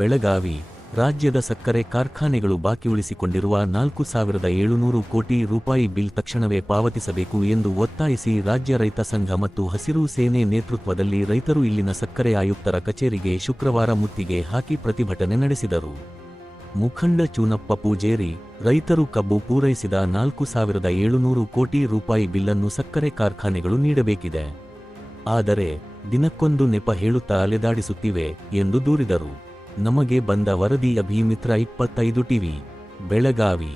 ಬೆಳಗಾವಿ ರಾಜ್ಯದ ಸಕ್ಕರೆ ಕಾರ್ಖಾನೆಗಳು ಬಾಕಿ ಉಳಿಸಿಕೊಂಡಿರುವ 4,700 ಕೋಟಿ ರೂಪಾಯಿ ಬಿಲ್ ತಕ್ಷಣವೇ ಪಾವತಿಸಬೇಕು ಎಂದು ಒತ್ತಾಯಿಸಿ ರಾಜ್ಯ ರೈತ ಸಂಘ ಮತ್ತು ಹಸಿರು ಸೇನೆ ನೇತೃತ್ವದಲ್ಲಿ ರೈತರು ಇಲ್ಲಿನ ಸಕ್ಕರೆ ಆಯುಕ್ತರ ಕಚೇರಿಗೆ ಶುಕ್ರವಾರ ಮುತ್ತಿಗೆ ಹಾಕಿ ಪ್ರತಿಭಟನೆ ನಡೆಸಿದರು. ಮುಖಂಡ ಚೂನಪ್ಪ ಪೂಜೇರಿ, ರೈತರು ಕಬ್ಬು ಪೂರೈಸಿದ 4,700 ಕೋಟಿ ರೂಪಾಯಿ ಬಿಲ್ಲನ್ನು ಸಕ್ಕರೆ ಕಾರ್ಖಾನೆಗಳು ನೀಡಬೇಕಿದೆ. ಆದರೆ ದಿನಕ್ಕೊಂದು ನೆಪ ಹೇಳುತ್ತಾ ಅಲೆದಾಡಿಸುತ್ತಿವೆ ಎಂದು ದೂರಿದರು. ನಮಗೆ ಬಂದ ವರದಿ ಅಭಿಮಿತ್ರ 25 ಟಿವಿ, ಬೆಳಗಾವಿ.